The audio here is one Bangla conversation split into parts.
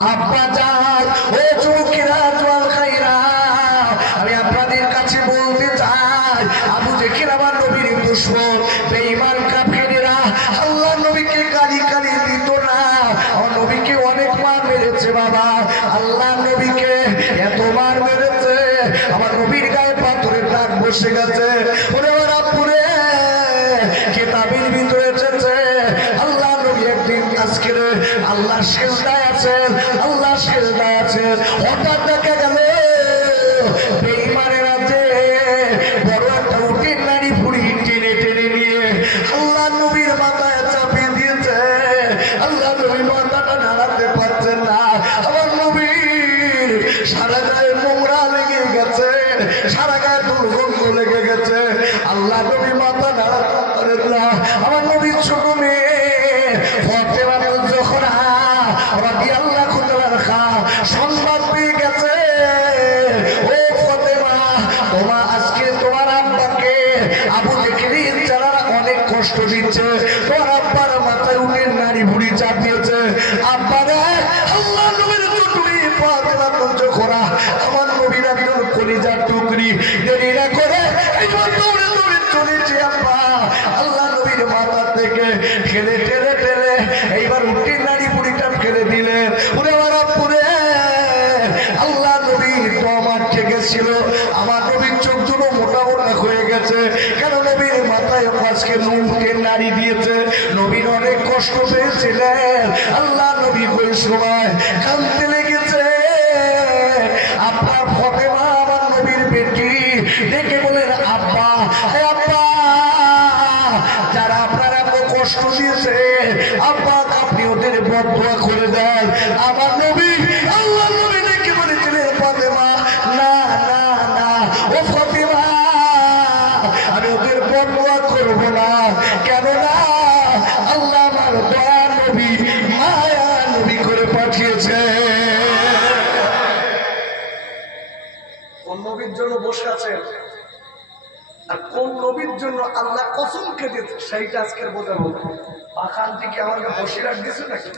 আব্বা যান, ও যুবকেরা, জোয়ান ভাইরা, আমি আপনাদের কাছে বলতে চাই, আবু জেহেল আমার নবীর দুশমন, বেঈমান কাফেরেরা আল্লাহ নবীকে গালি গালি দিত না। আমার নবীকে অনেক মার মেরেছে বাবা, আল্লাহ নবীকে এত মার মেরেছে আমার নবীর গায়ে পাথরের দাগ বসে গেছে। ওরে আমার আব্বুরে, কিতাবের ভিতরে এসেছে আল্লাহ নবী একদিন আজকে আল্লাহ সিজদায় আছেন, আল্লাহ সিজদায় আছেন, হঠাৎ দেখা গেল বেঈমানেরা যে বড় একটা উটের নাড়ি ফুড়ি টেনে টেনে নিয়ে আল্লাহ নবীর মাথায় চাপিয়ে দিয়েছে। আল্লাহ নবী মাথাটা নাড়াতে পারছেন না। আমার নবীর সারা গায়ে নোংরা লেগে গেছে, সারা গায়ে দুর্গন্ধ লেগে গেছে। আল্লাহ নবী মাথা নাড়াতে পারেন না। আমার নবীর ছোট মেয়ে ফাতেমা জোহরা রাদিয়াল্লাহু তাআলা সংবাদ পেয়ে গেছে, ও ফাতেমা, তোমার আজকে তোমার আব্বাকে আবু জেহেল যারা অনেক কষ্ট দিচ্ছে, তোমার আব্বার মাথায় উটের নাড়ি ভুড়ি চাপিয়েছে। আব্বারে, আল্লাহ নবীর ছোট মেয়ে ফাতেমা জোহরা আমার নবীর একজন কলিজার টুকরি, দেরি না করে এইবার দৌড়ে দৌড়ে চলেছে আব্বা। আল্লাহ নবীর মাথা থেকে ঠেলে ঠেলে ঠেলে এইবার উটের নাড়ি ভুড়িটা ফেলে দিলেন। ওরে আমার আব্বুরে, আল্লাহ নবী তো আমার ঠেকেছিল, আমার নবীর চোখ দুটো মোটা মোটা হয়ে গেছে। কেন নবীর মাথায় আজকে উটের নাড়ি দিয়েছে। নবীর অনেক কষ্ট পেয়েছিলেন। আল্লাহ নবী ওই সময় কাঁদতে লেগেছে। আপনার ফাতেমা আমার নবীর বেটি দেখে বলেন, আব্বা, হে আব্বা, যারা আপনারা এত কষ্ট দিয়েছে আব্বা আপনি ওদের বদদোয়া করে দেন। আমার নবী, আল্লাহ নবী দেখে বলেছিলেন, ফাতেমা, না না না, ও ফাতেমা, আমি ওদের বদদোয়া করব না। কেননা আল্লাহ আমার দয়া নবী, মায়া নবী করে পাঠিয়েছে। কোন নবীর জন্য বসে আছেন আর কোন নবীর জন্য আল্লাহ কসম খেতেছে সেইটা আজকের বোঝাবো। পাখান থেকে আমাকে বসিরাট দিছে নাকি?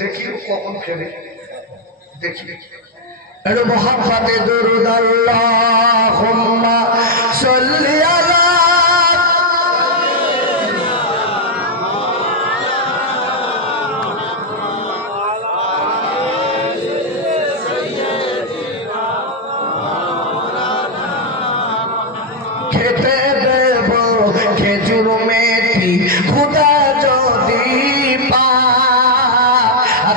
দেখি কখন ফেলে দেখি মোহাম্মদে দরুদ আল্লাহুম্মা সাল্লি আলা খেতে দেব খেজুর মেথি খুদা যদি পা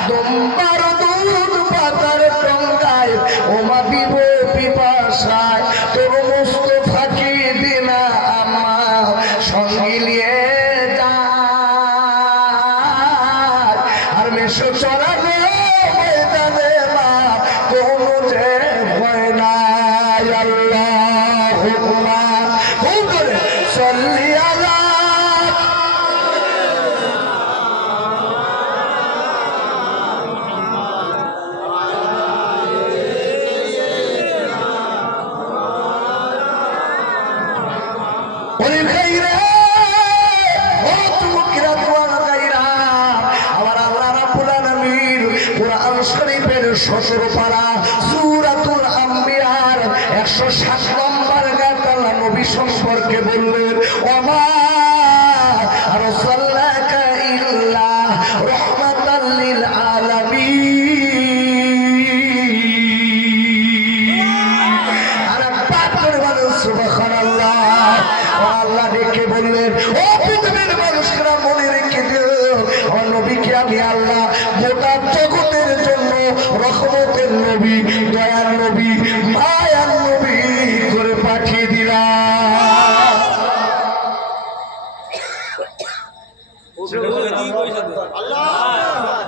তোমার দুধ পাতার টঙ্গায় ওমা দিব পিপাসায় তোর মুস্তফাকে দিনা আমার সঙ্গে নিয়ে যায়। আর মেশো চড়ানো ময়দানে মা কোনো যে ভয় নাই। আল্লাহুম্মা সাল্লি আলা সতেরো পারা সূরাতুল আম্বিয়ার 107 নম্বর গায়ে আল্লাহ নবী সম্পর্কে বললেন, ওমা আরসালনাকা ইল্লা রাহমাতাল লিল আলামিন। আর পাথর বলেন সুবহানাল্লাহ। আল্লাহ ডেকে বললেন, ও পৃথিবীর মানুষরা মনে রেখে দিও, আমার নবীকে আমি আল্লাহ গোটা জগতের জন্য রহমতের নবী, দয়ার নবী, মায়ার নবী করে পাঠিয়ে দিলাম।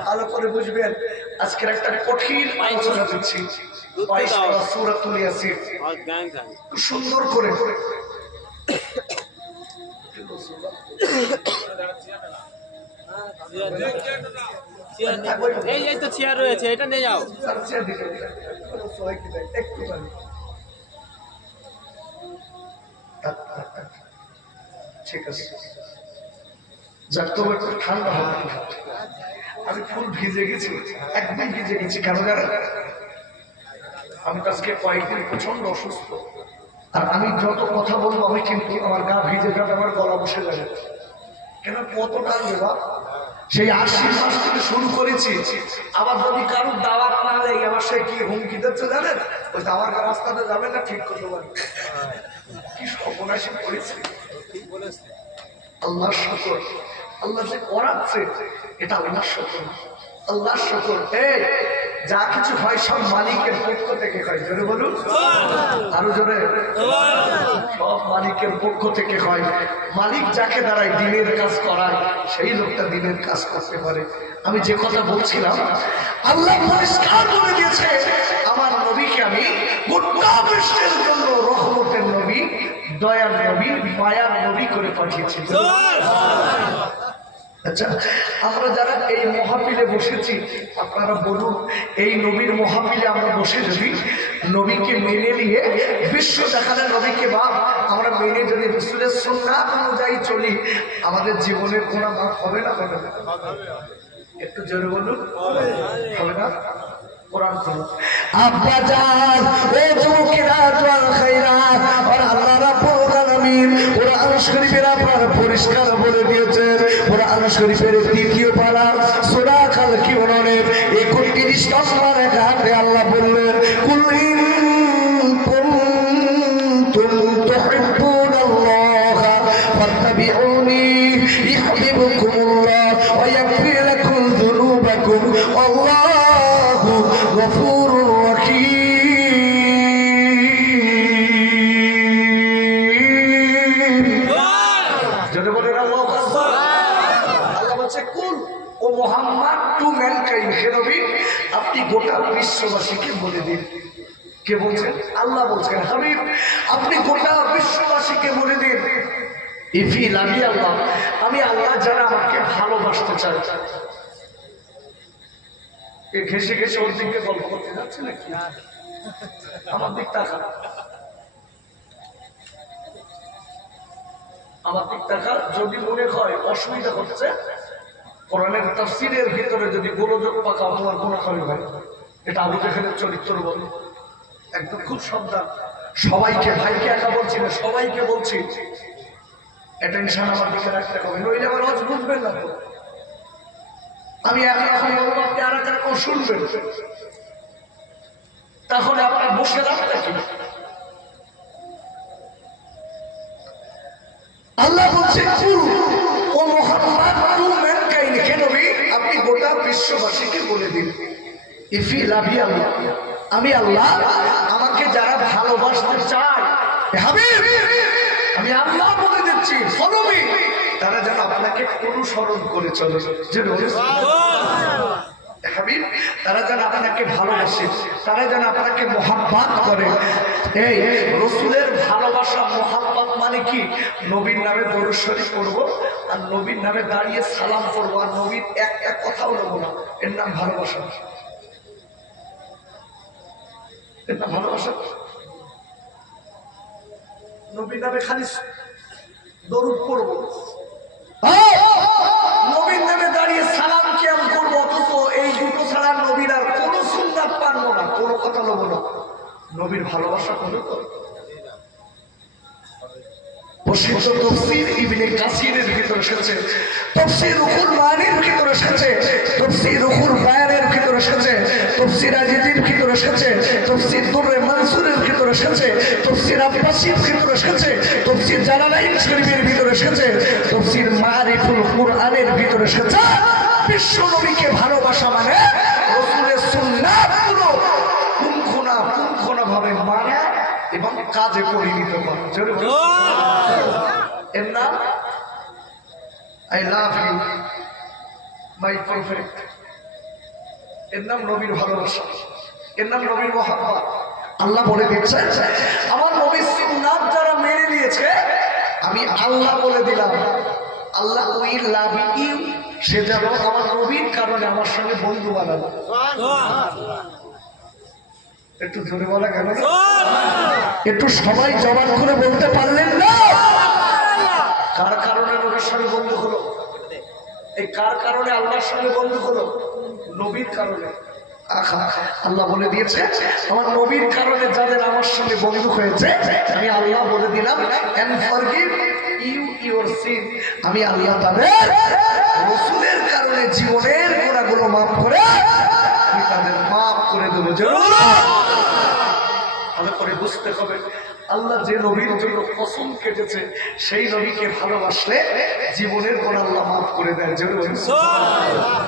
ভালো করে বুঝবেন, আজকের একটা কঠিন আলোচনা দিচ্ছি। 22 পারা সূরাতুল ইয়াসিন সুন্দর করে এই তো চেয়ার রয়েছে, এটা নিয়ে যাও। ঠিক আছে, যাক তবে একটু ঠান্ডা হবে। আমি ফুল ভিজে গেছি, একদম ভিজে গেছি। কেন জানেন? আমি আজকে কয়েকদিন প্রচন্ড অসুস্থ, আর আমি যত কথা বলবো আমি কিন্তু আমার গা ভিজে যাবে, আমার গলা বসে যাবে। কেন কত টানবে বা সেই 80 মাস থেকে শুরু করেছি। আবার যদি কারোর দাওয়াত না দেয় আমার সে কি হুমকি দিচ্ছে জানেন? ওই দাওয়ার রাস্তাতে যাবে না, ঠিক করতে পারে। কি সর্বনাশী করেছে। আল্লাহ শুকর, আল্লাহ যে করাচ্ছে এটা আল্লাহ শুকর, আল্লাহ শুকর। যা কিছু হয় সব মালিকের পক্ষ থেকে হয়। জোরে বলুন, আরো জোরে। সব মালিকের পক্ষ থেকে হয়। মালিক যাকে দ্বারাই দিনের কাজ করায় সেই লোকটা দিনের কাজ করতে পারে। আমি যে কথা বলছিলাম, আল্লাহ পরিষ্কার করে দিয়েছে আমার নবীকে আমি গোটা বিশ্বের জন্য রহমতের নবী, দয়ার নবী, মায়ার নবী করে পাঠিয়েছি। আচ্ছা, আমরা যারা এই মহাপিলে বসেছি, আপনারা বলুন, এই নবীর মহাপিলে আমরা বসে যদি নবীকে মেনে নিয়ে বিশ্ব দেখালে নবীকে বাপ আমরা মেনে যদি রাসূলের সুন্নাত অনুযায়ী চলি, আমাদের জীবনের কোনো মাপ হবে না? হবে না? একটু জোরে বলুন, হবে না? কোরআন খুলুন। আব্বা জান, ও যুবকেরা, জওয়ান খাইরাত, আর আল্লাহ রাব্বুল আলামিন কোরআন শরীফের আপনারা পরিষ্কার বলে দিয়েছেন। কোরআন শরীফের 3য় পারা সূরা আল কিমরনের 31 নম্বর আয়াতে আল্লাহ বললেন, কুল ইন কুনতুম তুহিব্বুনাল্লাহ ফাত্তাবিউনি ইউহিব্বুকুমুল্লাহ ওয়া ইয়াগফির লাকুম যুনুবাকুম আল্লাহু গফুরুর রহিম। যদি বলেন আল্লাহু আকবার। আল্লাহ বলছে, কুল ও মুহাম্মদ টু ম্যানকাইন্ড, হে নবী আপনি গোটা বিশ্ববাসীকে বলে দিন। কে বলছেন? আল্লাহ বলছেন, হাবিব আপনি গোটা বিশ্ববাসীকে বলে দিন, ইফি লাভি আল্লাহ, আমি আল্লাহ যারা আমাকে ভালোবাসতে চাই। এ ঘেসে ঘেসে ওর দিকে গল্প করতে যাচ্ছে নাকি? আমার দিক টাকা, আমার দিক টাকা। যদি মনে হয় অসুবিধা হচ্ছে, কোরআনের তাফসীরের ভিতরে যদি গোলযোগ পাকা আমার গুনাহ হবে ভাই, এটা আবু জাহেলের চরিত্র বলে। একদম খুব সাবধান। সবাইকে, ভাইকে একা বলছি না, সবাইকে বলছি, অ্যাটেনশন আমার দিকে রাখতে হবে, নইলে আমার আজ বুঝবেন না তো। আমি এখন বলবো, আপনি আর একটা কেউ শুনবেন, তাহলে আপনার বসে রাখতে কি? আল্লাহ বলছে, ও মুহাম্মদ টু ম্যানকাইন্ড, হে নবী আপনি গোটা বিশ্ববাসীকে বলে দিন, ইফি লাভি আল্লাহ, আমি আল্লাহ আমাকে যারা ভালোবাসতে চায়, হাবিব আমি আল্লাহ বলে দিচ্ছি, ফলো মি, তারা যেন আপনাকে অনুসরণ করে চলে। হাবিব তারা যেন আপনাকে ভালোবাসে, তারা যেন আপনাকে মোহাব্বত করে। এই রাসূলের ভালোবাসা মোহাব্বত মানে কি? নবীর নামে দরুদ শরীফ পড়বো, আর নবীর নামে দাঁড়িয়ে সালাম করবো, আর নবীর একটা কথাও নেবো না, এর নাম ভালোবাসা। এর নাম ভালোবাসা। নবীর নামে খালি দরুদ পড়বো, নবীর নামে দাঁড়িয়ে সালাম কিয়াম করবো, অথচ এই দুটো ছাড়া নবীর আর কোনো সুন্নাত পারবো না, কোনো কথা নেবো না। নবীর ভালোবাসা হলো তো প্রসিদ্ধ তাফসীর ইবনে কাসিরের ভিতরে এসেছে, তাফসীর রুহুল মানির ভিতরে এসেছে, তাফসীর রুহুল বায়ানের ভিতরে এসেছে, তাফসীর আজিজের ভিতরে এসেছে, তাফসীর দুররে মানসুরের ভিতরে এসেছে, তাফসীর আব্বাসীর ভিতরে এসেছে, তাফসীর জালালাইন শরীফের ভিতরে এসেছে, তাফসীর মারিফুল কুরআনের ভিতরে এসেছে। বিশ্ব নবীকে ভালোবাসা মানে রাসূলের সুন্নাতগুলো পুঙ্খানুপুঙ্খ ভাবে মানা এবং কাজে পরিণত করা। এর নাম I love you my prophet. এর নাম নবীর ভালোবাসা, এর নাম নবীর মহাব্বত। আল্লাহ বলে দিচ্ছেন আমার নবীর সুন্নাত যারা মেনে নিয়েছে আমি আল্লাহ বলে দিলাম আল্লাহ উইল লাভ ইউ, সে যেন আমার নবীর কারণে আমার সঙ্গে বন্ধু বানালো। একটু জোরে বলা গেল না? একটু সবাই জবান করে বলতে পারলেন না? কার কারণে নবীর সঙ্গে বন্ধু হলো? এই কার কারণে আল্লাহর সঙ্গে বন্ধু হলো? নবীর কারণে। আল্লাহ বলে দিয়েছে আমার নবীর কারণে যাদের আমার সঙ্গে বন্ধু হয়েছে আমি আল্লাহ বলে দিলাম and forgive you your sin, আমি আল্লাহ তাদের রাসূলের কারণে জীবনের গুনাহগুলো মাফ করে আমি তাদের মাফ করে দেবো। ভালো করে বুঝতে হবে আল্লাহ যে নবীর জন্য কসম কেটেছে সেই নবীকে ভালোবাসলে জীবনের গুনাহ আল্লাহ মাফ করে দেয়।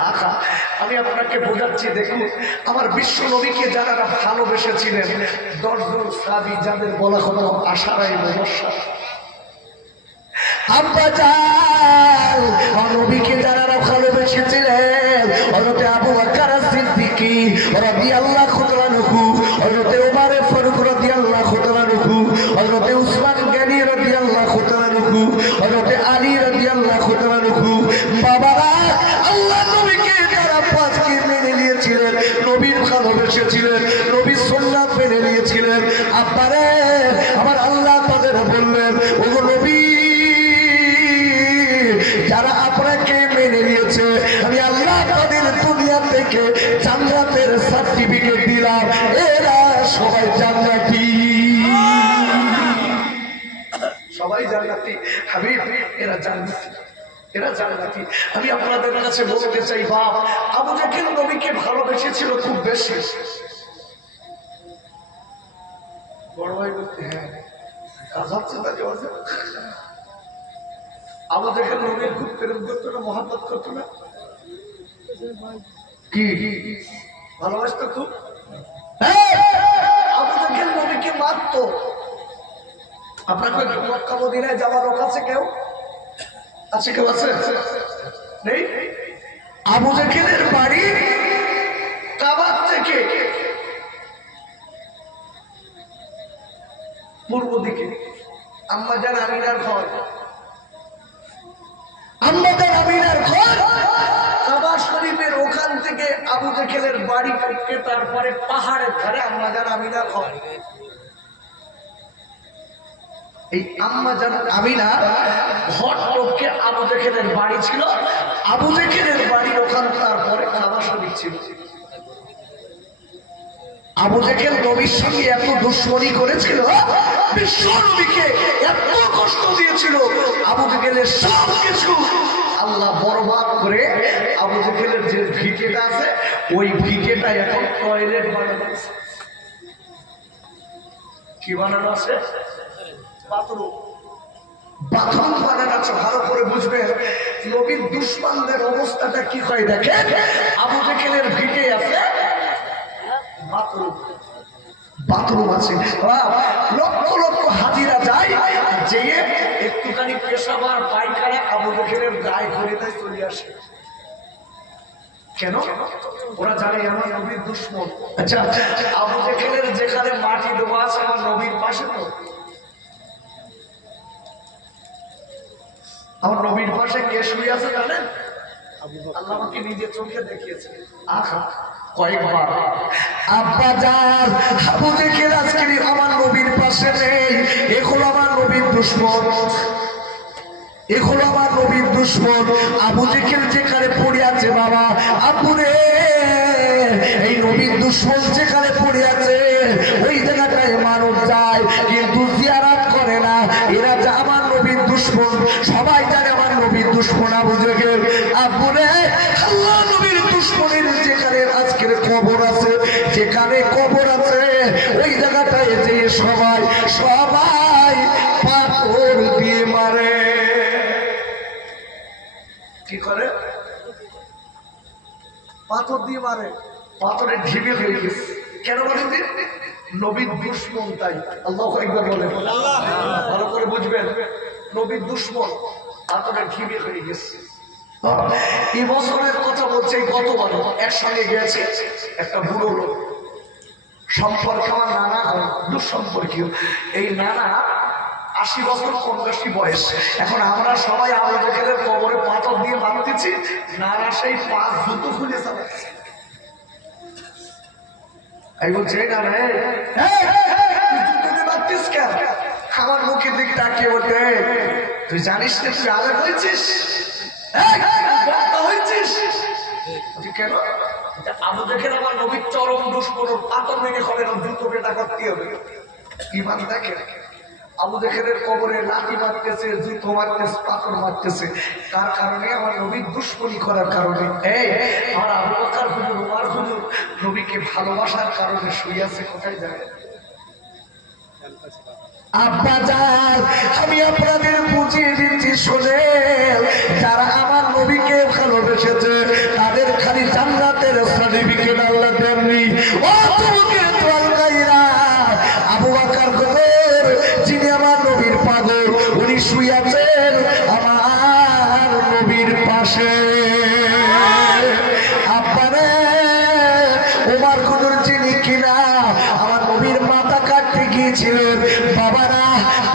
আচ্ছা আমি আপনাকে বোঝাচ্ছি, দেখুন আমার বিশ্ব নবীকে যারা ভালোবেসেছিলেন 10 জন সাহাবী যাদের বলা হতো আশারায়ে মুবাশশার। আব্বাজান নবীকে যারা ভালোবেসেছিলেন হযরত আবু বকর সিদ্দিক রাদিয়াল্লাহু তাআলা আনহু, হযরত ওমর ফারুক রাদিয়াল্লাহু তাআলা আনহু, হযরত উসমান গনি রাদিয়াল্লাহু তাআলা আনহু, হযরত আলী রাদিয়াল্লাহু তাআলা আনহু। বাবারা আল্লাহ নবীকে যারা পাঁচকে মেনে নিয়েছিলেন, নবীর ভালোবেসেছিলেন, নবীর সুন্নাত মেনে নিয়েছিলেন, আব্বারে আমার আল্লাহ তাদের বললেন ওগো নবী যারা আপনাকে মেনে নিয়েছে আমি আল্লাহ তাদের দুনিয়া থেকে জান্নাতের সার্টিফিকেট দিলাম, এরা সবাই জান্নাতি, সবাই জান্নাতি। হাবিব এরা জান্নাতি, এরা জান্নাতি। আমি আপনাদের কাছে বলতে চাই বাপ আবু জাহেল নবীকে ভালোবেসেছিল খুব বেশি। বড় ভাই বলতে হ্যাঁ আবু জাহেল নবীর খুব প্রেম করতো না, মহব্বত করতো না, কি ভালোবাসতো খুব। আবু জাহেল নবীকে মারতো। আপনাকে মক্কা মদিনায় যাওয়ার লোক আছে কেউ? আছে কেউ? আছে নেই? আবু জাহেলের বাড়ি কাবার থেকে পূর্ব দিকে আম্মা জান আমিনার ঘর, আম্মা জান আমিনার ঘর কাবা শরীফের ওখান থেকে আবু জাহেলের বাড়ি থেকে তারপরে পাহাড়ের ধারে আম্মা জান আমিনার ঘর। এই আম্মা জান আমিনা ঘরকে আবু জাহেলের বাড়ি ছিল, আবু জাহেলের বাড়ি ওখান তারপরে কাবা শরীফ ছিল। আবু জাহেল নবীর সঙ্গে এত দুশ্মনী করেছিল, বিশ্ব নবীকে এত কষ্ট দিয়েছিল, আবু জাহেলের সব কিছু আল্লাহ বরবাদ করে আবু জাহেলের যে ভিটেটা আছে ওই ভিটেটা এখন টয়লেট বানানো আছে। কি বানানো আছে? বাথরুম বানানো আছে। ভালো করে বুঝবেন নবীর দুশমনদের অবস্থাটা কি হয় দেখেন। আবু জাহেলের ভিটে আছে বাথরুম আছে, লক্ষ লক্ষ হাজিরা যায়, যেয়ে একটুখানি পেশাবার পায়খানা আবু জাহেলের গায়ে ঘুরে দেয়, চলে আসে। কেন? ওরা জানে আমার নবীর দুশমন। আচ্ছা আবু জাহেলের যেখানে মাটি দেওয়া আছে আমার নবীর পাশে, তো আমার নবীর পাশে কে শুয়ে আছে জানেন? আল্লাহ আমাকে নিজের চোখে দেখিয়েছে। আহা কয়েকবার আব্বাজান আবু জাহেল আজকে আমার নবীর পাশে নেই, এগুলো আমার নবীর দুশমন, এগুলো আমার নবীর দুশমন। আবু জাহেল যেখানে পড়ে আছে বাবা আব্বু রে, এই নবীর দুশমন যেখানে পড়ে আছে ওই জায়গাটায় মানুষ যায় কিন্তু জিয়ারত করে না। এরা যে আমার নবীর দুশমন, সবাই জানে আমার নবীর দুশমন আবু জাহেল। আব্বু রে আল্লাহ নবীর দুশমনের যেখানে আজকের কবর আছে, যেখানে কবর আছে ওই জায়গাটায় যে সবাই সবাই পাথর দিয়ে মারে। কি করে? পাথর দিয়ে মারে, পাথরে ঢিবে হয়ে গেছে। কেন বলেন? নবীর দুশমন তাই। আল্লাহু আকবার বলেন। ভালো করে বুঝবেন নবীর দুশমন পাথরে ঢিবে হয়ে গেছে। এই বছরের কথা বলছে গতবার একসঙ্গে গেছে একটা বুড়ো লোক সম্পর্কে আমার নানা দুঃসম্পর্কীয় এই নানা 80 বছর 85 বয়স। এখন আমরা সবাই আমাদের কবরে পাথর দিয়ে বাঁধতেছি, নানা সেই পাঁচ জুতো খুলে চালাচ্ছে। এই বলছে না বাঁধতিস কেন? আমার মুখের দিক তাকিয়ে ওঠে, তুই জানিস না তুই আগে হয়েছিস, কেন? আবু দেখেন আমার নবীর চরম দুষ্কর পাথর মেনে হবে না, জুতো পেটা করতে হবে। ইমান দেখে আবু দেখেনের কবরে লাঠি মারতেছে, জুতো মারতেছে, পাথর মারতেছে, তার কারণে আমার নবীর দুশ্মনী করার কারণে। এই আমার আবু বকর হুজুর, উমর হুজুর নবীকে ভালোবাসার কারণে শুয়ে আছে কোথায় যায়? আব্বাজান, আমি আপনাদের বুঝিয়ে দিচ্ছি শুনে, যারা আমার নবীকে ভালোবেসেছে তাদের খালি জান্নাতের সার্টিফিকেট আল্লাহ দেননি। ও তোমাকে তোয়ালকাইরা, আবু বকর গোদর যিনি আমার নবীর পাগল, উনি শুয়ে আছেন আমার নবীর পাশে। আব্বারে উমর গোদর যিনি কিনা আমার নবীর মাথা কাটতে গিয়েছিলেন, বাবারা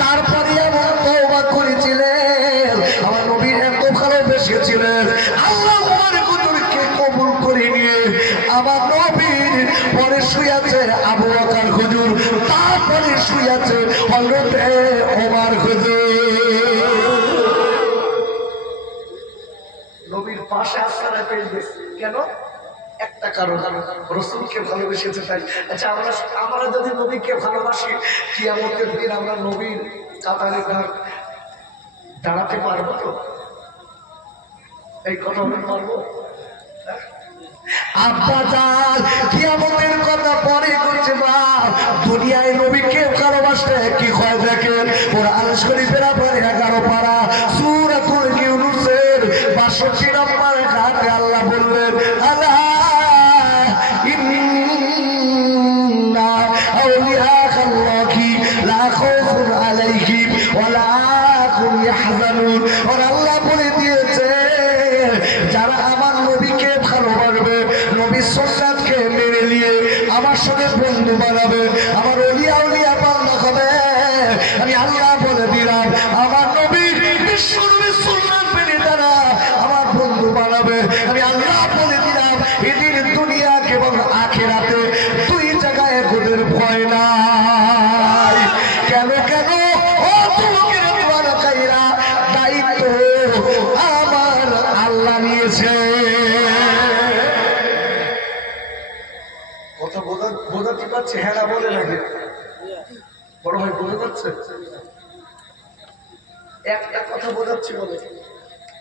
তারপরে এমন তওবা করেছিলেন, আমার নবীর এত ভালোবেসেছিলেন, আল্লাহ উমর গোদরকে কবুল করে নিয়ে আমার নবীর পরে শুয়েছে আবু বকর হুজুর, তারপরে শুয়েছে হযরত ওমর হুজুর। নবীর পাশে আশ্রয় পেয়ে গেছে কেন? একটা কারণ, রাসূলকে ভালোবেসেছে তাই। আচ্ছা আমরা যদি নবীকে ভালোবাসি, কিয়ামতের দিন আমরা নবীর কাতারে দাঁড়াতে পারবো তো? এই কথা বলতে পারবো? আব্বাজান, কিয়ামতের কথা পরে করছে মা, দুনিয়ায় নবীকে ভালোবাসতে কি হয় দেখেন। কোরআন শরীফের পরে 11 পারা সূরাতুল ইউনূসের 62 নম্বর আয়াতে আল্লাহ বললেন, আলা ইন্না আউলিয়াআল্লাহি লা খাউফুন আলাইহিম ওয়া লা হুম ইয়াহজানুন। আর আল্লাহ বলে দিয়েছে, যারা আমার নবীকে ভালোবাসবে, নবীর সুন্নাতকে মেনে নিয়ে আমার সঙ্গে বন্ধু বানাবে, আমার ওলিয়া ওলিয়া বান্দা হবে, আমি আল্লাহ বলে দিলাম আমার নবীর বিশ্ব নবীর সুন্নাত মেনে তারা আমার বন্ধু বানাবে, আমি আল্লাহ বলে দিলাম এদিন দুনিয়াকে এবং আখিরাতে দুই জায়গায় ওদের ভয় নাই। কেন কেন? ও তোমাকে তোয়ালকাইরা, দায়িত্ব আমার আল্লাহ নিয়েছে। কথা বোঝাতে পারছে? হ্যাঁ না বলে লাগে বড় ভাই, বোঝা যাচ্ছে? একটা কথা বোঝাচ্ছি বলে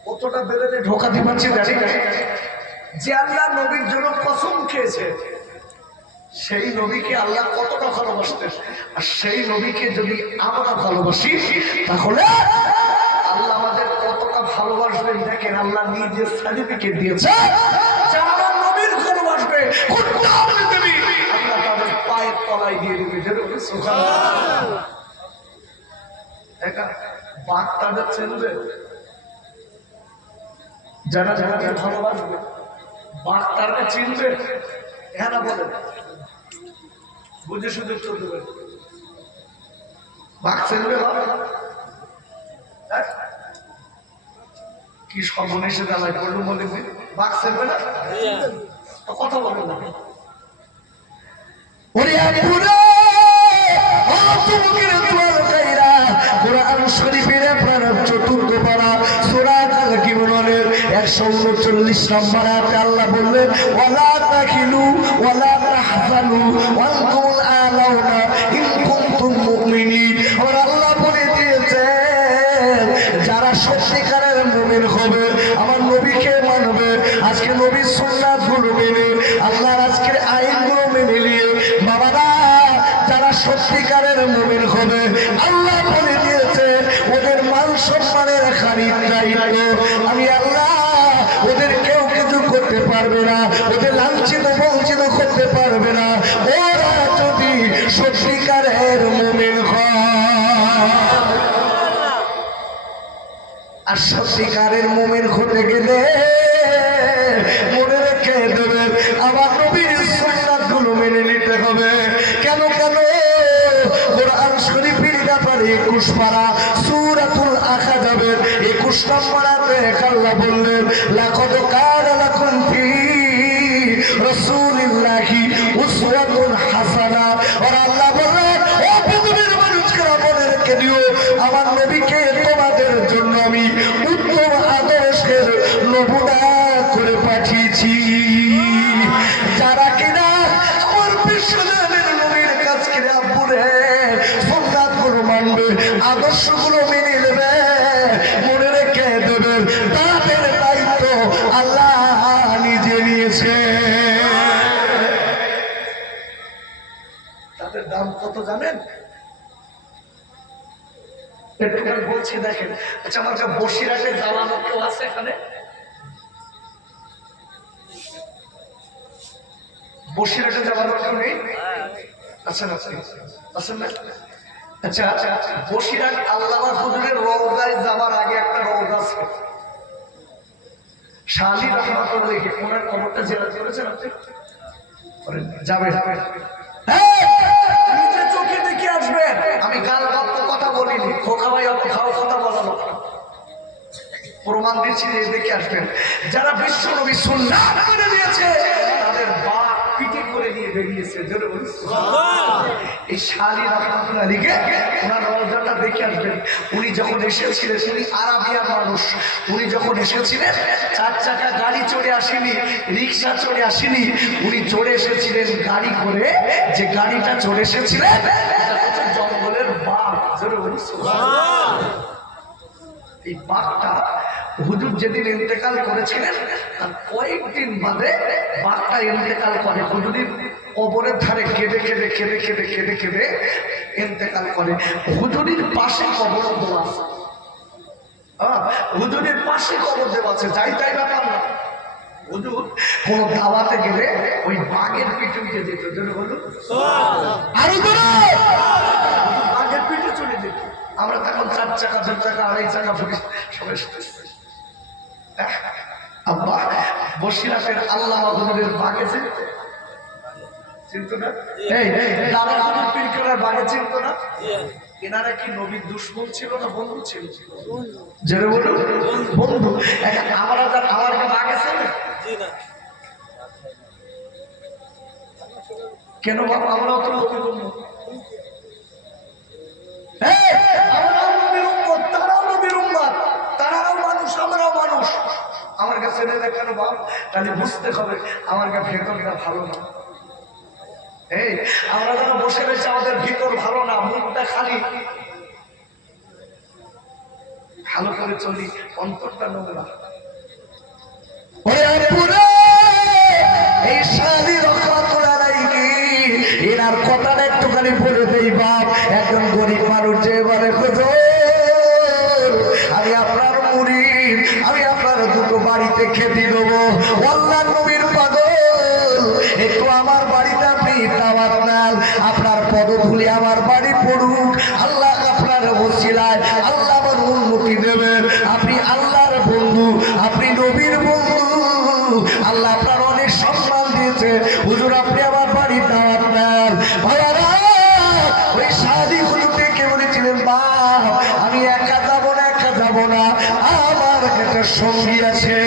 কতটা বেরেনে ঢোকাতে পারছি জানি না। যে আল্লাহ নবীর জন্য কসম খেয়েছে, সেই নবীকে আল্লাহ কতটা ভালোবাসতেন, আর সেই নবীকে যদি আমরা ভালোবাসি তাহলে আল্লাহ আমাদের কতটা ভালোবাসবেন। দেখেন আল্লাহ নিজের সার্টিফিকেট দিয়েছে, যারা আমার নবীর ভালোবাসবে আল্লাহ তাদের পায়ের তলায় দিয়ে দেবে। যেরকম সুবহানাল্লাহ। বাঘ তাদের চিনবে, যারা যারা ভালোবাসবে বাঘ তাদের চিনবে। হ্যাঁ না বলেন? বুঝে শুধু উত্তর দেবেন। বাঘ চিনবে? কি সর্বনেশে জ্বালায় পড়লো বলে বাঘ চিনবে না? কথা বলেন না। কোরআন শরীফের 4th পারা সূরা আল-ইমরানের 139 নম্বর আয়াতে আল্লাহ বললেন, ওয়ালা তাখিলু ওয়ালা তাহজানু ওয়া আনতুমুল আ'লাউনা ইন কুনতুম মুমিনিন। আর আল্লাহ বলে দিয়েছেন, যারা সত্যিকারের মুমিন হবে, আমার নবীকে মানবে, আজকে নবীর সুন্নাতগুলো মেনে, আল্লাহর আজকের আইনগুলো মেনে নিয়ে, বাবারা যারা সত্যিকারের মুমিন হবে, আল্লাহ বলে দিয়েছে ওদের মান সম্মানের খানিক দায়িত্ব আমি আল্লাহ, ওদের কেউ কিছু করতে পারবে না, ওদের লাঞ্ছিত বঞ্চিত করতে পারবে না, ওরা যদি সত্যিকারের মুমিন হয়। আর সত্যিকারের মুমিন হতে গেলে 21 পারা সূরাতুল আহজাবের 21 নম্বর আয়াতে আল্লাহ বললেন লাকাদ কানা লাকুম ফি রাসূলিল্লাহি উসওয়াতুন হাসানা। আর আল্লাহ বললেন ও পৃথিবীর মানুষকে মনে রেখে দিও আমার নবীকে তোমাদের জন্য আমি উত্তম আদর্শের নমুনা করে পাঠিয়েছি। যারা কিনা আমার বিশ্বনবীর নবীর কাছ থেকে আব্বুরে সুন্নাতগুলো মানবে, আদর্শগুলো মেনে নেবে, মনে রেখে দেবেন, তাদের দায়িত্ব আল্লাহ নিজে নিয়েছে। তাদের দাম কত জানেন? বলছি দেখেন। আচ্ছা আমার কাছে বসিরহাটে যাওয়ার কেউ আছে এখানে? বসিরহাটে যাওয়ার কেউ নেই? আচ্ছা আচ্ছা না। আচ্ছা বসিরহাট আল্লামা হুজুরের রওজায় যাওয়ার আগে একটা রওজা আছে, শালী রহমাতুল্লাহ, ওনার কবরটা জেরা করেছেন আপনি? যাবে নিজে চোখে দেখে আসবেন। আমি গাল গপ্প কথা বলিনি, খোকা ভাই অত খাও কথা বলানো, প্রমাণ দিচ্ছি দেখে আসবেন। যারা বিশ্ব নবী সুন্নাত মেনে নিয়েছে তাদের বাপ পিটি করে নিয়ে বেরিয়েছে। জোরে বলুন সুবহানাল্লাহ। এই শালী রহমাতুল্লাহ আলাইহি ওনার রওজাটা দেখে আসবেন। উনি যখন এসেছিলেন, উনি আরাবিয়ার মানুষ, উনি যখন এসেছিলেন 4 চাকা গাড়ি চড়ে আসেনি, রিক্সা চড়ে আসেনি, উনি চড়ে এসেছিলেন গাড়ি করে। যে গাড়িটা চড়ে এসেছিলেন জঙ্গলের বাঘ। জোরে বলুন সুবহানাল্লাহ। এই বাঘটা হুজুর যেদিন ইন্তেকাল করেছিলেন তার কয়েকদিন বাদে বাঘটা ইন্তেকাল করে। হুজুরের কবরের ধারে কেঁদে কেঁদে কেঁদে কেঁদে কেঁদে কেঁদে ইন্তেকাল করে। হুজুরের পাশে কবর দেওয়া আছে, হুজুরের পাশে কবর দেওয়া আছে। যাই তাই ব্যাপার না, হুজুর কোন দাওয়াতে গেলে ওই বাঘের পিঠে উঠে যেত। যেন বলুন আরো বাঘের পিঠে চলে যেত। আমরা তখন 4 চাকা 2 চাকা 2.5 চাকা সবাই আব্বা বসিরহাটের আল্লামা হুজুরের বাঘে চিনতো না? এই দাদা হুজুর পীর কেরার বাঘে চিনতো না? এনারা কি নবীর দুশমন ছিল না বন্ধু ছিল? জেনে বলুন বন্ধু। আমরা আমার বাঘ আছে না কেন বাবা? আমরাও তো নবীর বন্ধু, তারাও মানুষ আমরাও মানুষ। আমার কাছে কেন বাপ? তাহলে বুঝতে হবে আমার কাছে ভেতরটা ভালো না। এই আমরা যারা বসে রয়েছে আমাদের ভিতর ভালো না, মুখটা খালি। ভালো করে চলি, অন্তরটা নোংরা। এই শালী রহমাতুল্লাহ আলাইহি এনার কথাটা একটুখানি বলে দেই বাপ। একজন গরিব মানুষ যে বলে হুজুর আমি আপনার মুরিদ, আমি আপনার দুটো বাড়িতে খেতে দেবো, আল্লাহর নবীর পাগল, একটু আমার বাড়িতে আপনি দাওয়াত নেন, আপনার পদধূলি আমার বাড়ি পড়ুক, আল্লাহ আপনার ওসিলায় আল্লাহ আমার উন্নতি দেবেন। আপনি আল্লাহর বন্ধু, আপনি নবীর বন্ধু, আল্লাহ আপনার অনেক সম্মান দিয়েছে, হুজুর আপনি আমার বাড়ির দাওয়াত নেন। ভাইয়ারা ওই শাদী হুজুরকে কে বলেছিলেন বাপ আমি একা যাবো না, একা যাবো না, আমার একটা সঙ্গী আছে।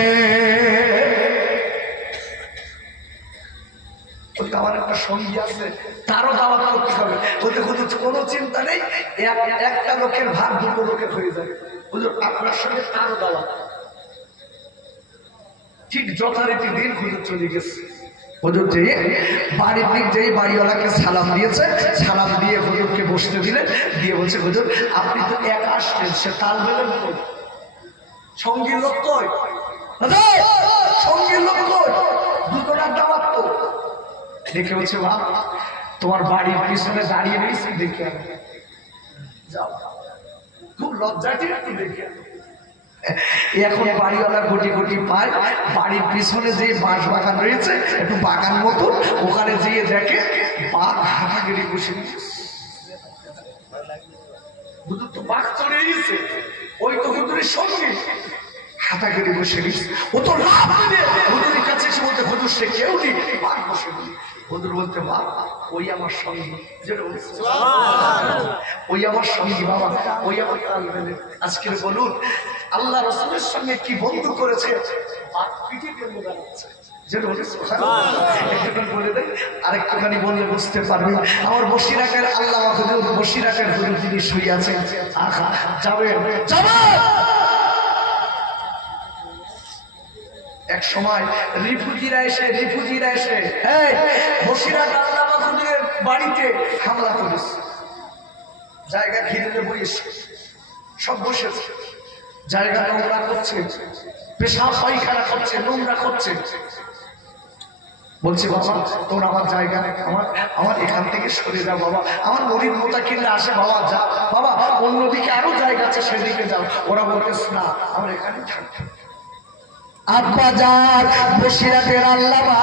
আমার একটা সঙ্গী আছে, তারও দাওয়াত করতে হবে। বলতে হুজুর কোনো চিন্তা নেই, একটা লোকের ভাগ 2 লোকের হয়ে যাবে। হুজুর আপনার সঙ্গে তারও দাওয়াত। ঠিক যথারীতি দিন হুজুর চলে গেছে। হুজুর যে বাড়ির দিক যেই বাড়িওয়ালাকে সালাম দিয়েছে, সালাম দিয়ে হুজুরকে বসতে দিলেন, দিয়ে বলছে হুজুর আপনি তো একা আসলেন, সে তাল বলেন কই? সঙ্গীর লোক কই? সঙ্গীর লোক কই? দুজনের দাওয়াত তো। দেখে বলছে বাপ তোমার বাড়ির পিছনে দাঁড়িয়ে রয়েছি, দেখে যাও। খুব লজ্জাটি একটু দেখে। এখন বাড়িওয়ালা কোটি কোটি পায়, বাড়ির পিছনে যে বাঁশ বাগান রয়েছে একটু বাগান মতো, ওখানে যেয়ে দেখে বাঘ হাঁটাগিরি বসে হুজুর তো বাঘ চড়ে গেছে, ওই তো হুজুরের সঙ্গে হাঁটাগিরি বসে গেছে। ও তো লাভ হুজুরের কাছে এসে বলতে হুজুর সে কেউ নেই, বাঘ বসে হুজুর বলতে মা ওই আমার সঙ্গী, যেটা বলছে ওই আমার সঙ্গী বাবা, ওই আমার কালবেলে। আজকে বলুন আল্লাহ রাসূলের সঙ্গে কি বন্ধু করেছে, বাপ পিঠে কেমন দাঁড়াচ্ছে, যেটা বলছে একটুখানি বলে দেয়, আরেকটুখানি বললে বুঝতে পারবে। আমার বসিরাটের আল্লাহ হুজুর, বসিরাটের হুজুর যিনি শুয়ে আছেন, আহা যাবে যাবে। এক সময় রিফুজিরা এসে এই বসিরাট আল্লাহ হুজুরের বাড়িতে হামলা করেছে, জায়গা ঘিরে বসে সব বসেছে, জায়গা নোংরা করছে, পেশাব পায়খানা করছে, নোংরা করছে। বলছে বাবা তোমরা আমার জায়গা, আমার এখান থেকে সরে যাও বাবা, আমার মরিদ মোতা কিনলে আসে বাবা, যা বাবা অন্যদিকে আরো জায়গা আছে সেদিকে যাও। ওরা বলতেছে না আমরা এখানে থাকবো। আব্বা যান বসিরাটের আল্লামা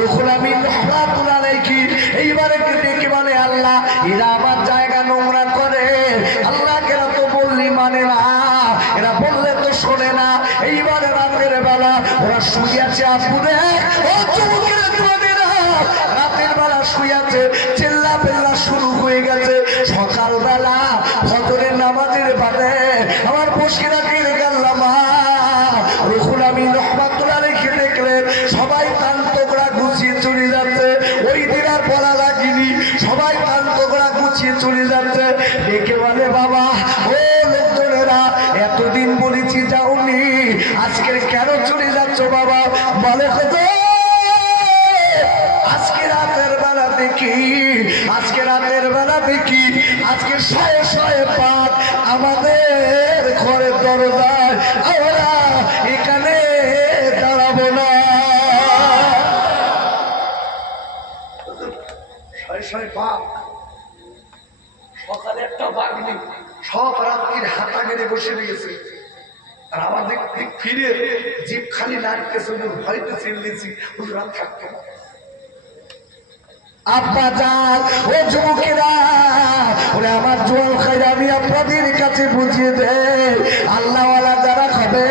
রুহুল আমিন রাহমাতুল্লাহ আলাইহি এইবারে ডেকে বলে আল্লাহ এরা আমার জায়গা নোংরা করে, আল্লাহ এরা তো বললি মানে না, এরা বললে তো শোনে না। এইবারে রাতের বেলা ওরা শুয়ে আছে, আপুরে ও চুমুকের তোদেরা রাতের বেলা শুয়ে আছে, চিল্লা পেল্লা শুরু হয়ে গেছে। সকালবেলা ফজরের নামাজের বাদে আমার বসিরাটের আল্লামা রুহুল আমিন রাহমাতুল্লাহ আলাইহি দেখলেন সবাই কান তোকড়া গুছিয়ে চলে যাচ্ছে, ওই দিন আর বলা লাগেনি, সবাই কান তোকড়া গুছিয়ে চলে যাচ্ছে। ডেকে বলে বাবা ও লোকজনেরা এতদিন বলেছি যাওনি, আজকে কেন চলে যাচ্ছ বাবা? বলে আজকে রাতের বেলা দেখি আজকে শয়ে শয়ে পাঠ আমাদের ঘরের দরজায়, আমরা এখানে দাঁড়াবো না। শয়ে শয়ে পাঠ, সকালে একটা বাঘ নেই, সব রাত্রির হাতা গেড়ে বসে রয়েছে, আর আমাদের দিক ফিরে জিপ খালি লাগতেছে, ভয়তে চিল্লেছি রাত থাকতে। আব্বা যান ও যুবকেরা, ওরে আমার জোয়াল খাইরা আমি আপনাদের কাছে বুঝিয়ে দেয়, আল্লাহওয়ালা যারা হবে,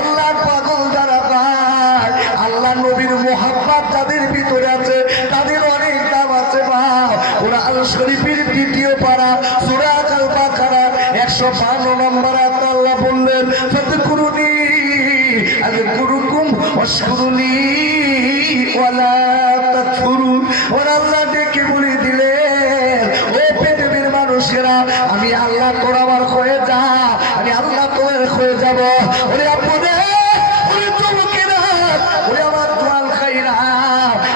আল্লাহ পাগল যারা পায়, আল্লাহ নবীর মোহাব্বত যাদের ভিতরে আছে তাদের অনেক দাম আছে মা। ওরা আল শরীফের ২য় পারা সূরা আল বাকারা ১৫২ নম্বর আয়াতে আল্লাহ বললেন ফাযকুরুনি আযকুরুকুম ওয়াশকুরুনি ওয়ালা তাকফুরুন। ওরা আল্লাহ ডেকে বলে দিলেন ও পৃথিবীর মানুষেরা আমি আল্লাহ তোর আমার হয়ে যা, আমি আল্লাহ তোর হয়ে যাব। ওরে আপনাদের ওরে চমকেরা ওরে আমার দোয়াল খাইরা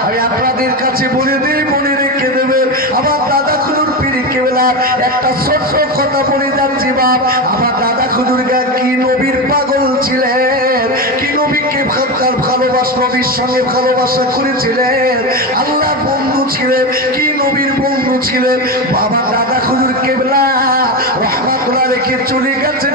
আমি আপনাদের কাছে বলে দিই, মনে রেখে দেবেন। আমার দাদা খুদুর পীর কেবলার একটা ছোট্ট কথা বলে যাচ্ছি বাপ। আমার দাদা খুদুর কি নবীর পাগল ছিলেন, কি নবীকে ভালোবাসা, নবীর সঙ্গে ভালোবাসা করেছিলেন, আল্লাহ বন্ধু ছিলেন, কি নবীর বন্ধু ছিলেন। বাবা দাদা খুদুর কেবলা রাহমাতুল্লাহ রেখে চলে গেছেন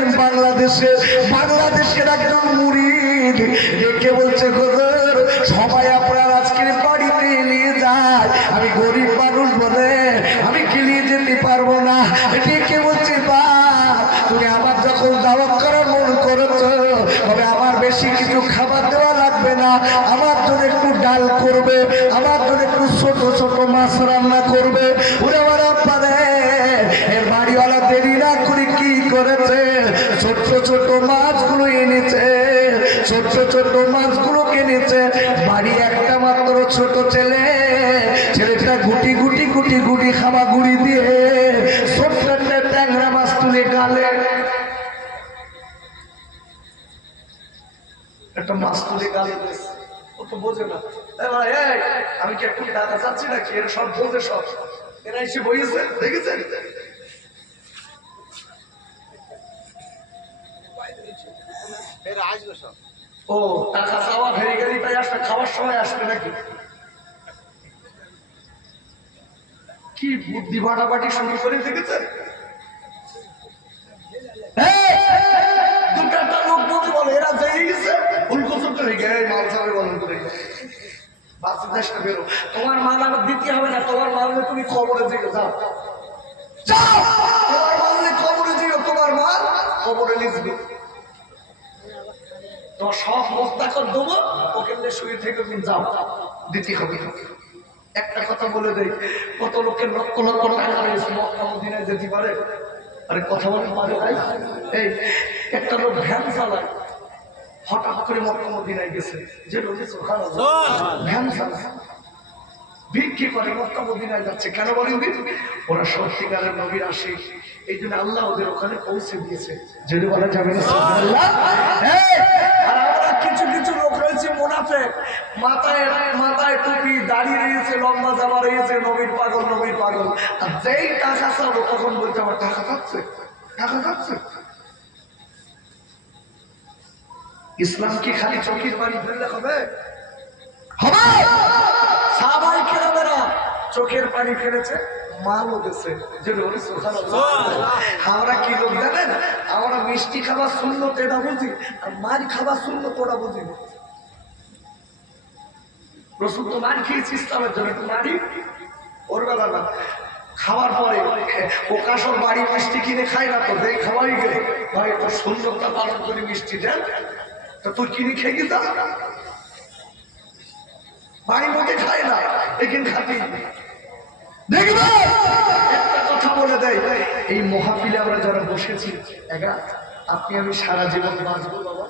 বাংলাদেশের একজন মুরিদ ডেকে বলছে হুজুর সবাই আপনার আজকের বাড়িতে নিয়ে যায়, আমি গরিব মানুষ বলে আমি গিলিয়ে যেতে পারবো না। ডেকে বলছে বা তুমি আমার যখন দাওয়াত করার মন করেছ, তবে আমার বেশি কিছু খাবার দেওয়া লাগবে না, আমার জন্য একটু ডাল করবে, আমার জন্য একটু ছোট ছোট মাছ রান্না করবে। ওরে আমার আব্বারে এর বাড়িওয়ালা দেরি না করে কি করেছে, ছোট্ট ছোট মাছগুলো এনেছে, ছোট্ট ছোট মাছগুলো কিনেছে। বাড়ি একটা মাত্র ছোট ছেলে, ছেলেটা গুটি গুটি গুটি গুটি খাওয়া গুড়ি দিয়ে ছোট্ট একটা ট্যাংরা মাছ তুলে গালে, একটা মাছ তুলে গালে ও তো বোঝে না। আমি কি একটু টাকা চাচ্ছি নাকি, এরা সব বোঝে, সব এরা এসে বইয়েছে দেখেছেন। ও টাকা চাওয়া ভেরি গাড়ি তাই আসবে, খাওয়ার সময় আসবে নাকি? কি বুদ্ধি বাটাবাটি শুরু করে দেখেছেন। দুটা লোক বলতে বলে এরা জেগে গেছে ফুলকচুর করে গেড়ে মাল সাবে বলন করে বাচ্চা চেষ্টা বেরো। তোমার মাল আমার দিতে হবে না, তোমার মাললে তুমি কবরে দিও, যাও যাও, তোমার মাললে কবরে দিও, তোমার মাল কবরে লিখবে, তোমার সব মোস্তাকর দেবো, ওকে শুয়ে থেকে তুমি যাও, দিতে হবে। একটা কথা বলে দেই, কত লোকের লক্ষ লক্ষ টাকা রয়েছে মক্কা মদিনায় যেতে পারে? আরে কথা বলে পারে ভাই? এই একটা লোক ভ্যান চালায়, হঠাৎ করে মক্কা মদিনায় গেছে, যে লোকে ভ্যান চালায় ভিক্ষি করে মক্কা মদিনায় যাচ্ছে, কেন বলেন দিন? ওরা সত্যিকারের নবীর আশিক, এই জন্য আল্লাহ ওদের ওখানে পৌঁছে দিয়েছে। যদি বলা যাবে না সুবহানাল্লাহ। আর আমরা কিছু কিছু লোক রয়েছে মুনাফিক, মাথায় মাথায় টুপি, দাড়ি রয়েছে, লম্বা জামা রয়েছে, নবীর পাগল নবীর পাগল। আর যেই টাকা চাবো তখন বলতে আমার টাকা পাচ্ছে, টাকা পাচ্ছে। ইসলাম কি খালি চোখের বাড়ি ফেললে হবে? হবে। সবাই কেরামেরা চোখের পানি ফেলেছে, মালও গেছে। আমরা কি লোক জানেন? আমরা মিষ্টি খাবার সুন্নত এটা বুঝি, আর মার খাবার সুন্নত ওরা বুঝি। রসুল তো মার খেয়েছি ইসলামের জন্য, একটু মারি ওর বেলা না। খাওয়ার পরে ও কাসর বাড়ি মিষ্টি কিনে খাই না, তো দেখ খাওয়াই গেলে ভাই তোর সুন্দরটা পালন করে মিষ্টি দেন, তা তুই কিনে খেয়ে গিয়ে বাড়ির মধ্যে খায় না, এখানে খাতি দেখবে। একটা কথা বলে দেয়, এই মহাপিলে আমরা যারা বসেছি, একা আপনি আমি সারা জীবন বাঁচবো বাবা?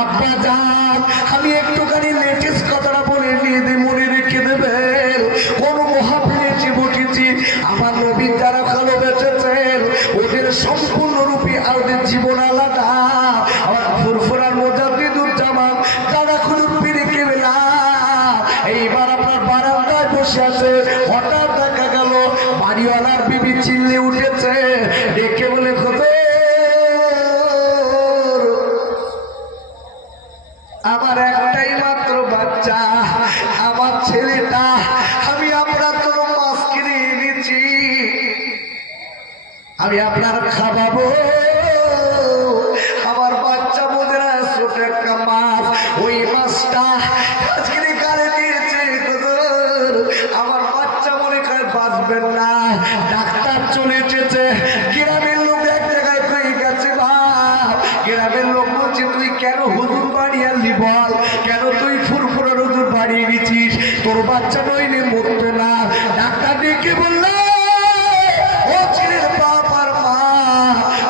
আব্বা যান, আমি একটুখানি লেটেস্ট কথাটা বলে নিয়ে মনে রেখে দেবেন। কোন মহাপিলে যে বসেছি, আমার নবী যারা ভালোবেসেছেন ওদের সম্পূর্ণরূপে ওদের জীবন আলাদা। আমার ফুরফুরার মোজাদ্দিদুজ্জামান যারা খুব পিড়ে কেবেলা, এইবার আপনার বারান্দায় বসে আছে, হঠাৎ দেখা গেল বাড়িওয়ালার বিবি চিল্লে উঠেছে, ডেকে বলে খোদা আমার একটাই মাত্র বাচ্চা, আমার ছেলেটা আমি আপনার তোর মাছ কিনে এনেছি, আমি আপনার খাওয়াবো। আমার বাচ্চা বোঝে না ছোট একটা মাছ, ওই মাছটা আজকে গালে দিয়েছে, আমার বাচ্চা মনে করে বাঁচবেন না। ডাক্তার চলে এসেছে, গ্রামের লোক এক জায়গায় পেয়ে গেছে ভাব, গ্রামের লোক বলছে তুই কেন হুজুর বাড়ি আনলি বল, কেন তুই ফুরফুরার হুজুর বাড়িয়ে নিচ্ছিস, তোর বাচ্চা নইলে মরতো না। ডাক্তার ডেকে বলল, ও ছেলের বাপ আর মা,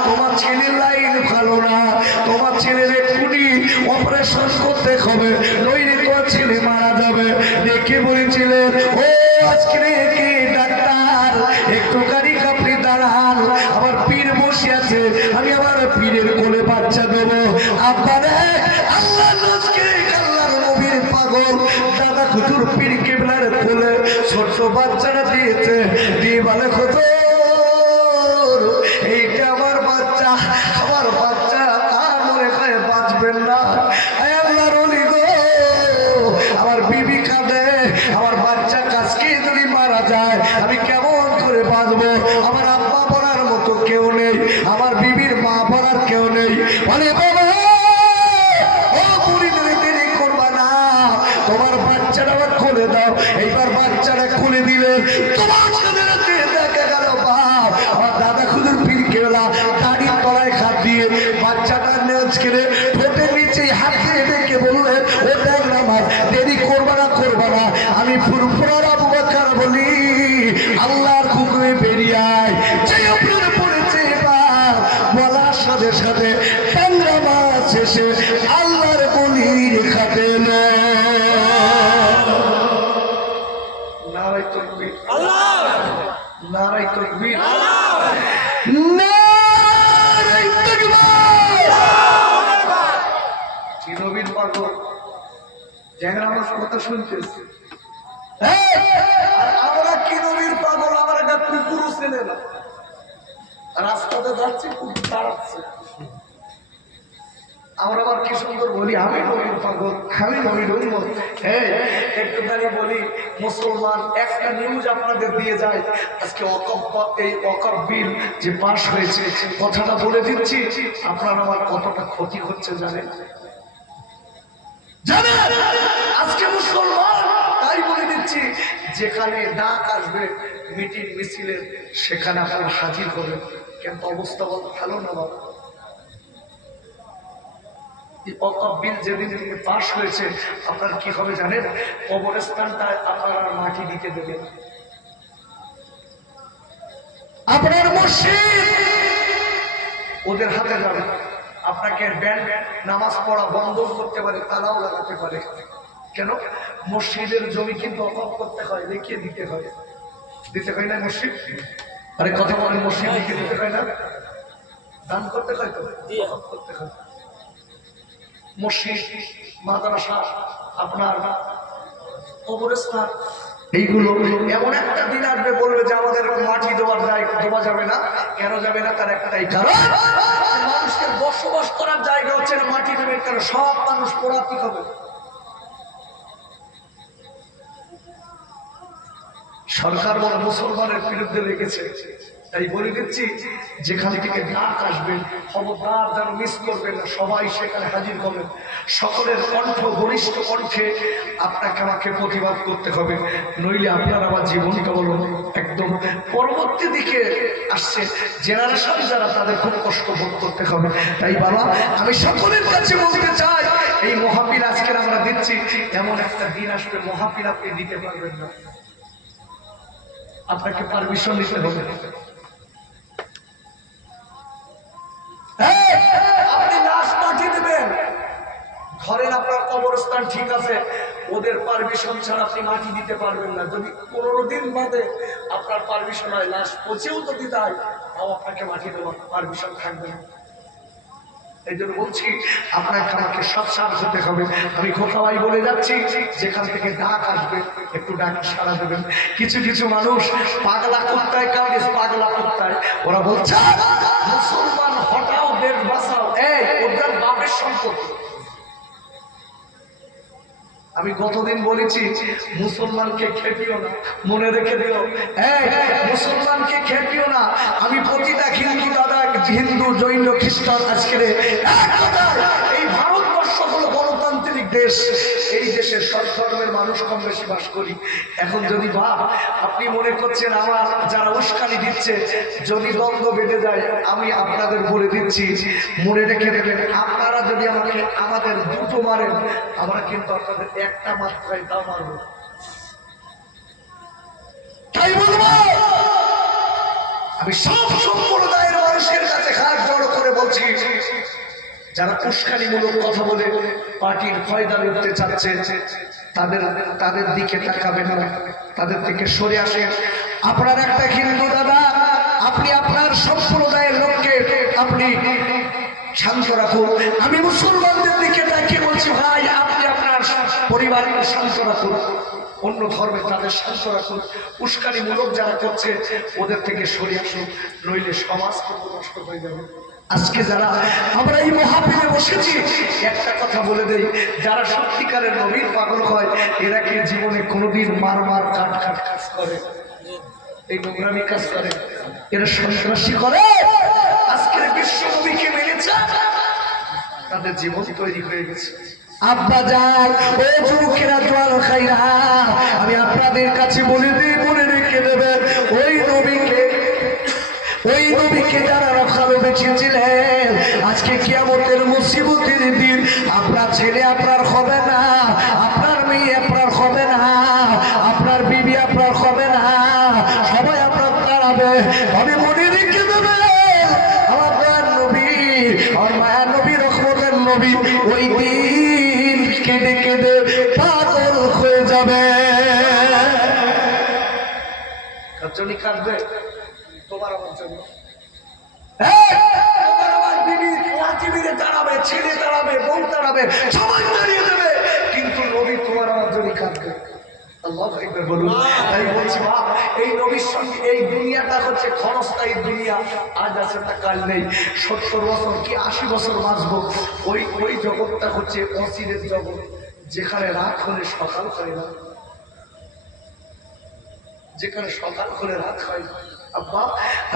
তোমার ছেলের লাইন ভালো না, তোমার ছেলের এক্ষুনি অপারেশন করতে হবে, নইলে তোমার ছেলে মারা যাবে। ডেকে বলেছিলেন, ও আজকে কি ডাক্তার একটুখানি আপনি দাঁড়ান, আমার পীর বসে আছে, আমি আমার পীরের কোলে বাচ্চা দেবো। আপনারা আল্লাহ আল্লাহর নবীর পাগল দাদা হুজুর পীর কেবলার কোলে ছোট্ট বাচ্চারা দিয়েছে, দিয়ে বলে হুজুর এইটা আমার বাচ্চা, আমার বাচ্চা আর মনে হয় বাঁচবেন না। আল্লাহর ওলি গো, আমার বিবি কাঁদে, আমার বাচ্চা কাজকে যদি মারা যায় আমি কেমন করে বাঁচবো? আমার আব্বা পড়ার মতো কেউ নেই, আমার বিবির মা পড়ার কেউ নেই। বলে বাবা ও বুড়ি দেরি করবা না, তোমার বাচ্চাটা আবার খুলে দাও। এইবার বাচ্চাটা খুলে দিলে তোমার সাথে দেখা গেল বাপ আমার দাদা খুদুর পীর কেবলা দাড়ির তলায় হাত দিয়ে বাচ্চাটার নেজ কেড়ে ঠোঁটের নিচে হাত দিয়ে ডেকে বললেন, ও দেখ না আমার দেরি করবা না, করবা না, আমি ফুরফুরার আবু বকর বলি, আল্লাহর হুকুমে বেরিয়ে আয়। যে উপরে পড়েছে এবার বলার সাথে সাথে টাঙ্গা মাছ এসে আল্লাহর বলির খাতে নারাই তাকবীর, নারাই তাকবীর, নারাই তাকবীর। কি নবীর পাগল জ্যাংরা মাছ কথা শুনতেছি, আমরা কি নবীর পাগল, আমার একটা কুকুরও চেনে না, রাস্তাতে যাচ্ছি কুকুর দাঁড়াচ্ছে, আমরা আবার কি সুন্দর বলি আমি নবীর পাগল, আমি নবীর উম্মত। একটুখানি বলি, মুসলমান একটা নিউজ আপনাদের দিয়ে যায়, আজকে এই ওয়াকফ বিল যে পাশ হয়েছে, কথাটা বলে দিচ্ছি, আপনার আমার কতটা ক্ষতি হচ্ছে জানেন? জানেন আজকে মুসলমান, তাই বলে দিচ্ছি, যেখানে ডাক আসবে মিটিং মিছিলের সেখানে আপনারা হাজির হবেন, কিন্তু অবস্থা ভালো না বাবা। ওয়াকফ বিল যেদিন থেকে পাশ হয়েছে, আপনার কি হবে জানেন? কবরস্থানটা আপনারা মাটি দিতে দেবেন। আপনার মসজিদ ওদের হাতে যাবে। আপনাকে ব্যান্ড নামাজ পড়া বন্ধ করতে পারে, তালাও লাগাতে পারে। কেন? মসজিদের জমি কিন্তু ওয়াকফ করতে হয়, লিখিয়ে দিতে হয়। দিতে হয় না মসজিদ? আরে কথা বলেন, মসজিদ লিখে দিতে হয় না? দান করতে হয় তো, ওয়াকফ করতে হয়। মসজিদ, মাদ্রাসা, আপনার কবরস্থান, এইগুলো এমন একটা দিন আসবে বলবে যে আমাদের মাটি দেওয়া যাবে না। কেন যাবে না? তার একটাই কারণ, মানুষের বসবাস করার জায়গা হচ্ছে না, মাটি দেবে কারণ সব মানুষ পোড়াতি হবে। সরকার বলে মুসলমানের বিরুদ্ধে লেগেছে, তাই বলে দিচ্ছি যেখান থেকে ডাক আসবেন খবরদার যেন মিস করবেন না, সবাই সেখানে হাজির হবেন। সকলের কণ্ঠ গরিষ্ঠ কণ্ঠে আপনাকে আমাকে প্রতিবাদ করতে হবে, নইলে আপনার আমার জীবনটা বলো একদম পরবর্তী দিকে আসছে জেনারেশন যারা, তাদের খুব কষ্ট ভোগ করতে হবে। তাই বাবা, আমি সকলের কাছে বলতে চাই, এই মহাপীর আজকের আমরা দিচ্ছি, এমন একটা দিন আসবে মহাপীর আপনি দিতে পারবেন না, আপনাকে পারমিশন নিতে হবে। আপনি লাশ মাটি দেবেন, ধরেন আপনার কবরস্থান ঠিক আছে, ওদের পারমিশন ছাড়া আপনি মাটি দিতে পারবেন না। যদি 15 দিন বাদে আপনার পারমিশন হয়, লাশ পচেও যদি দেয়, তাও আপনাকে মাটি দেওয়ার পারমিশন থাকবে না। এই জন্য বলছি আপনাকে আমাকে সৎসার হতে হবে। আমি খোকাবাই বলে যাচ্ছি, যেখান থেকে ডাক আসবে একটু ডাক সাড়া দেবেন। কিছু কিছু মানুষ পাগলা কুত্তায় কাঁদে, পাগলা কুত্তায়, ওরা বলছে মুসলমান হটাও, দেশ বাঁচাও, এই ওদের বাপের সম্পত্তি। আমি গতদিন বলেছি মুসলমানকে খেপিও না, মনে রেখে দিও, মুসলমানকে খেপিও না। আমি প্রতিটা হিন্দু দাদা, হিন্দু জৈন খ্রিস্টান আজকের এই ভারতবর্ষ হলো গণতান্ত্রিক দেশ, এই দেশে সব ধর্মের মানুষ কম বেশি বাস করি। এখন যদি আপনি মনে করছেন আমার যারা উস্কানি দিচ্ছে যদি দ্বন্দ্ব বেঁধে যায়, আমি আপনাদের বলে দিচ্ছি মনে রেখে দেবেন, আপনারা যদি আমাদের দুটো মারেন, আমরা কিন্তু আপনাদের একটা মাত্রায় দাও মারব। তাই বলবো, আমি সব সম্প্রদায়ের মানুষের কাছে হাত জড়ো করে বলছি, যারা উস্কানিমূলক কথা বলে পার্টির ফয়দা লুটতে চাচ্ছে, তাদের দিকে তাকাবেন না, তাদের থেকে সরে আসেন। আপনার একটা হিন্দু দাদা, আপনি আপনার সম্প্রদায়ের লোককে আপনি শান্ত রাখুন। আমি মুসলমানদের দিকে তাকিয়ে বলছি, ভাই আপনি আপনার পরিবারকে শান্ত রাখুন, অন্য ধর্মে তাদের শান্ত রাখুন। উস্কানিমূলক যারা করছে ওদের থেকে সরে আসুন, নইলে সমাজ কিন্তু নষ্ট হয়ে যাবে। আজকে যারা আমরা এই মহাপীরে বসেছি, একটা কথা বলে দেই, যারা সত্যিকারের নবীর পাগল হয়, এরা কি জীবনে কোনোদিন মার কাট কাজ করে, এই নোংরামি কাজ করে, এরা সন্ত্রাসী করে? আজকের বিশ্ব নবীকে মেনেছে, তাদের জীবন তৈরি হয়ে গেছে। আব্বা যান, ও যুবকেরা, জোয়ার খাইরা, আমি আপনাদের কাছে বলে দিই, মনে রেখে দেবেন, ওই নবীকে যারা রক্ষাবে বেঁচেছিলেন, আজকে কিয়ামতের মুসিবতের দিন আপনার ছেলে আপনার হবে না, আপনার মেয়ে আপনার হবে না, আপনার বিবি আপনার হবে না, সবাই আপনার দাঁড়াবে। আমি মনে রেখে দেবেন, আমার দয়ার নবী, আমার মায়ার নবী, রহমতের নবী, ওই দিন কেঁদে কেঁদে পাগল হয়ে যাবে। কার জন্য কাঁদবে? তোমার আমার জন্য। দাঁড়াবে, ছেলে দাঁড়াবে, বউ দাঁড়াবে, সবাই দাঁড়িয়ে দেবে, কিন্তু নবী তোমার আমার জন্য কাঁদবে। আল্লাহু আকবার বলুন। তাই বলছি মা, এই নবীর সঙ্গে এই দুনিয়াটা হচ্ছে ক্ষণস্থায়ী দুনিয়া, আজ আছে তা কাল নেই। 70 বছর কি 80 বছর বাঁচবো, ওই জগৎটা হচ্ছে অচিরের জগৎ, যেখানে রাত হলে সকাল হয় না, যেখানে সকাল হলে রাত হয়। আব্বা,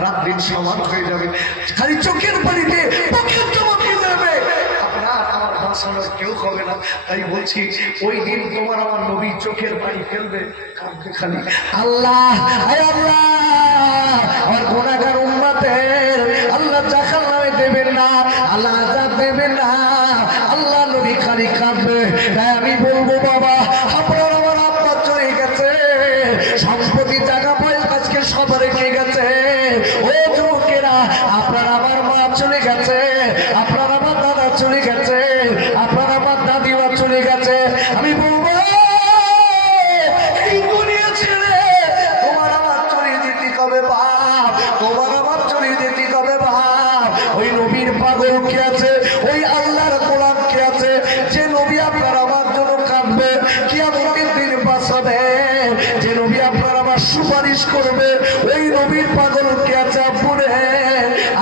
রাত দিন সমান হয়ে যাবে, খালি চোখের পানিতে বুকের জবাব দিয়ে যাবে, আপনার আমার বাঁচানোর কেউ হবে না। তাই বলছি, ওই দিন তোমার আমার নবী চোখের পানি ফেলবে, কাঁদবে খালি, আল্লাহ আল্লাহ, আমার গুনাহগার উম্মতের আল্লাহ জাহান্নামে দেবেন না, আল্লাহ আযাব দেবেন না, আল্লাহ সুপারিশ করবে ওই নবীর পাগলকে চাপুরে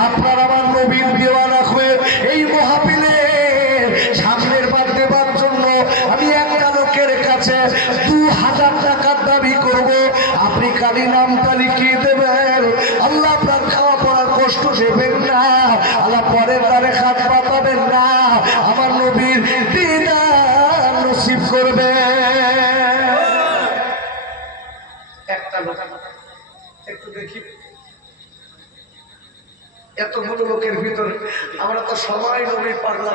আপনার আমার নবীর দেওয়ানা হয়ে এই মহাবিলে সামনের বার দেবার জন্য আমি একটা লোকের কাছে 2000 টাকার দাবি করব। আপনি খালি নামটা লিখিয়ে দেবেন। আল্লাহ আপনার খাওয়া পড়ার কষ্ট দেবেন না, আল্লাহ পরের দ্বারে হাত পাতাবেন না, আমার নবীর দিদার নসিব করবে। একটা লোক একটু দেখি, এতগুলো লোকের ভিতরে আমরা তো সবাই নবী পাগলা।